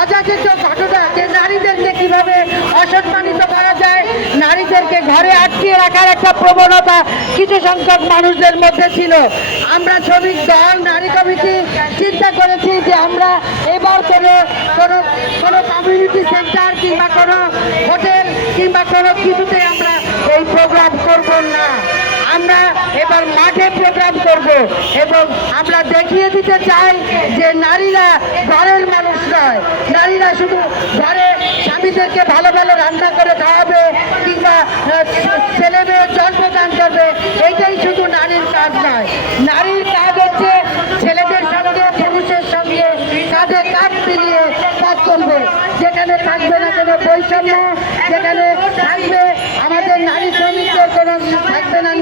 অযাচিত ঘটনা যে নারীদেরকে কিভাবে অসম্মানিত করা যায়, নারীদেরকে ঘরে আটকিয়ে রাখার একটা প্রবণতা কিছু সংখ্যক মানুষদের মধ্যে ছিল। আমরা শ্রমিক দল নারী কমিটি চিন্তা করেছি যে আমরা এবার কোনো কমিউনিটি সেন্টার কিংবা কোনো হোটেল কিংবা কোনো কিছুতে আমরা এই প্রোগ্রাম করব না। আমরা এবার মাঠে প্রোগ্রাম করব এবং আমরা দেখিয়ে দিতে চাই যে নারীরা ঘরের মানুষ নয়, নারীরা শুধু ঘরে স্বামীদেরকে ভালো ভালো রান্না করে খাওয়াবে কিংবা ছেলে মেয়ের জন্মদান করবে, এইটাই শুধু নারীর কাজ নয়। নারীর কাজ হচ্ছে ছেলেদের সঙ্গে পুরুষের সঙ্গে কাঁধে কাঁধ মিলিয়ে কাজ করবে। যেখানে থাকবে না কোনো বৈষম্য, যেখানে থাকবে আমাদের নারী শ্রমিকদের কোনো থাকবে না